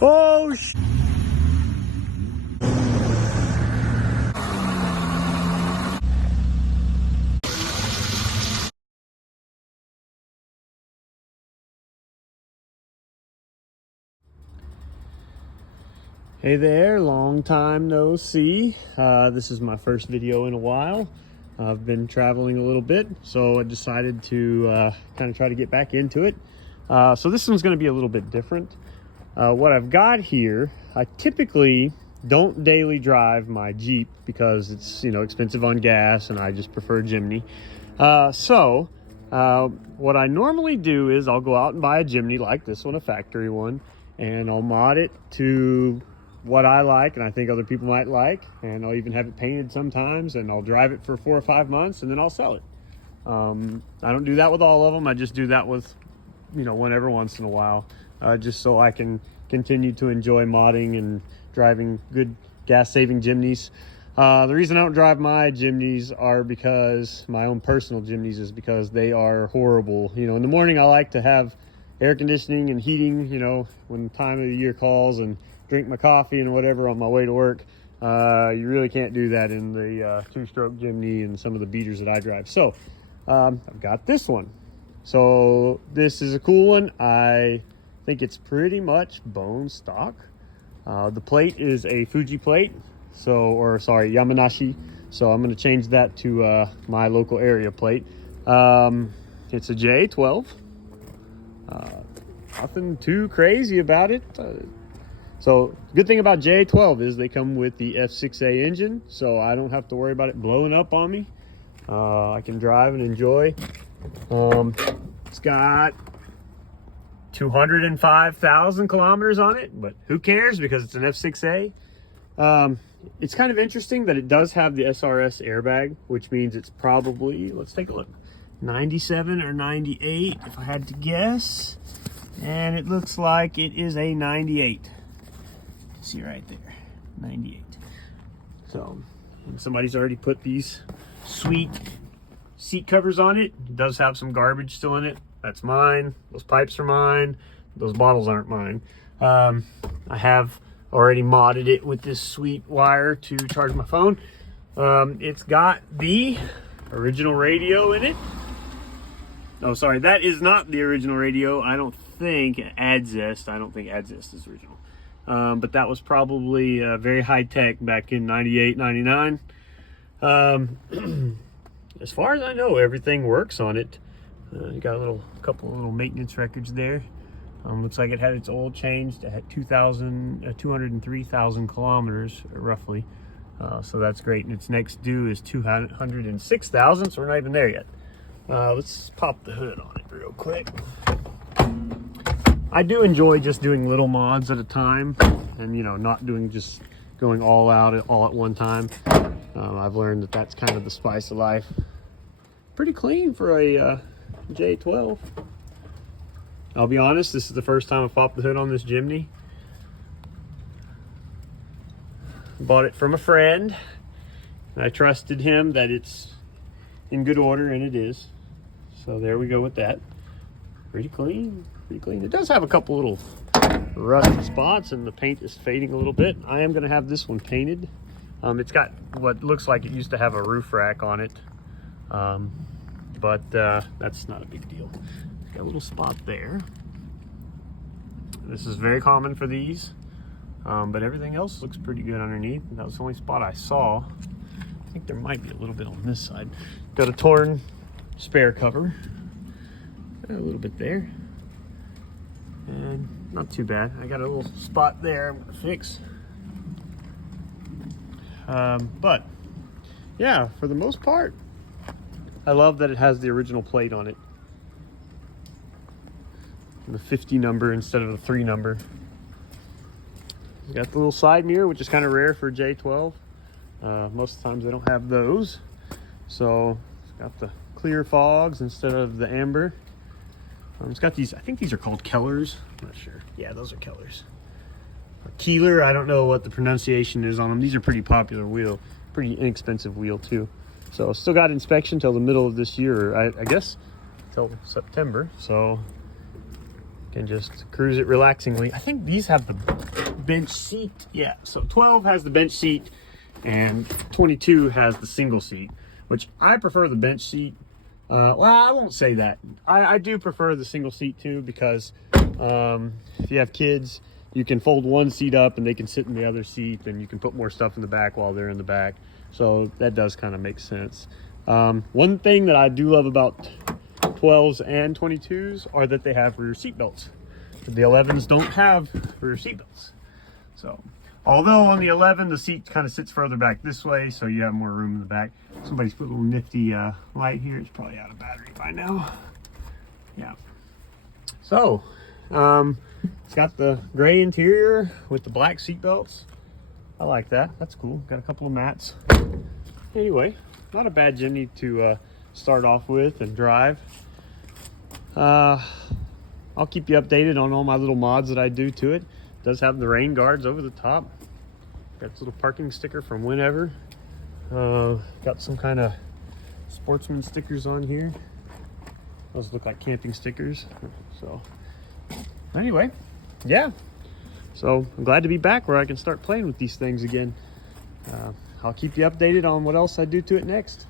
Oh, Hey there, long time no see. This is my first video in a while. I've been traveling a little bit, so I decided to kind of try to get back into it. So this one's going to be a little bit different. What I've got here, I typically don't daily drive my Jeep because it's, you know, expensive on gas, and I just prefer Jimny. What I normally do is I'll go out and buy a Jimny like this one, a factory one, and I'll mod it to what I like and I think other people might like, and I'll even have it painted sometimes, and I'll drive it for 4 or 5 months and then I'll sell it. I don't do that with all of them. I just do that with, you know, whenever once in a while, just so I can continue to enjoy modding and driving good gas saving Jimnys. The reason I don't drive my Jimnys are because my own personal Jimnys is because they are horrible. You know, in the morning I like to have air conditioning and heating, you know, when the time of the year calls, and drink my coffee and whatever on my way to work. You really can't do that in the two-stroke Jimny and some of the beaters that I drive. So I've got this one. So this is a cool one. I think it's pretty much bone stock. The plate is a Fuji plate, Yamanashi. So I'm going to change that to my local area plate. It's a J12. Nothing too crazy about it. So good thing about J12 is they come with the F6A engine, so I don't have to worry about it blowing up on me. I can drive and enjoy. It's got 205,000 kilometers on it, but who cares because it's an F6A. It's kind of interesting that it does have the SRS airbag, which means it's probably, let's take a look, 97 or 98 if I had to guess. And it looks like it is a 98. See right there, 98. So somebody's already put these sweet seat covers on it. It does have some garbage still in it. That's mine. Those pipes are mine. Those bottles aren't mine. I have already modded it with this sweet wire to charge my phone. It's got the original radio in it. Oh, sorry, that is not the original radio. I don't think Adzest. I don't think Adzest is original. But that was probably very high tech back in 98, 99. As far as I know, everything works on it. You got a couple of little maintenance records there. Looks like it had its oil changed at 203,000 kilometers roughly. So that's great. And its next due is 206,000. So we're not even there yet. Let's pop the hood on it real quick. I do enjoy just doing little mods at a time, and, you know, not doing just going all out all at one time. I've learned that that's kind of the spice of life. Pretty clean for a J12. I'll be honest, this is the first time I've popped the hood on this Jimny. Bought it from a friend. I trusted him that it's in good order, and it is. So there we go with that. Pretty clean. Pretty clean. It does have a couple little rust spots, and the paint is fading a little bit. I am going to have this one painted. It's got what looks like it used to have a roof rack on it, but that's not a big deal. It's got a little spot there. This is very common for these, but everything else looks pretty good underneath. That was the only spot I saw. I think there might be a little bit on this side. Got a torn spare cover. A little bit there. And not too bad. I got a little spot there I'm gonna fix. But yeah, for the most part, I love that it has the original plate on it. The 50 number instead of the 3 number. It's got the little side mirror, which is kind of rare for J12. Most of the times they don't have those. So it's got the clear fogs instead of the amber. It's got these, I think these are called Kellers. I'm not sure. Yeah, those are Kellers. Keeler, I don't know what the pronunciation is on them. These are pretty popular wheel, pretty inexpensive wheel too. So still got inspection till the middle of this year, I guess till September. So and just cruise it relaxingly. I think these have the bench seat. Yeah, so 12 has the bench seat and 22 has the single seat, which I prefer the bench seat. Well, I won't say that. I do prefer the single seat too, because if you have kids, you can fold one seat up and they can sit in the other seat, and you can put more stuff in the back while they're in the back. So that does kind of make sense. One thing that I do love about 12s and 22s are that they have rear seat belts. The 11s don't have rear seat belts. So, although on the 11, the seat kind of sits further back this way, so you have more room in the back. Somebody's put a little nifty light here. It's probably out of battery by now. Yeah. So, it's got the gray interior with the black seat belts. I like that. That's cool. Got a couple of mats. Anyway, not a bad Jimny to start off with and drive. I'll keep you updated on all my little mods that I do to it. It does have the rain guards over the top. Got this little parking sticker from Whenever. Got some kind of sportsman stickers on here. Those look like camping stickers. So anyway, yeah. So I'm glad to be back where I can start playing with these things again. I'll keep you updated on what else I do to it next.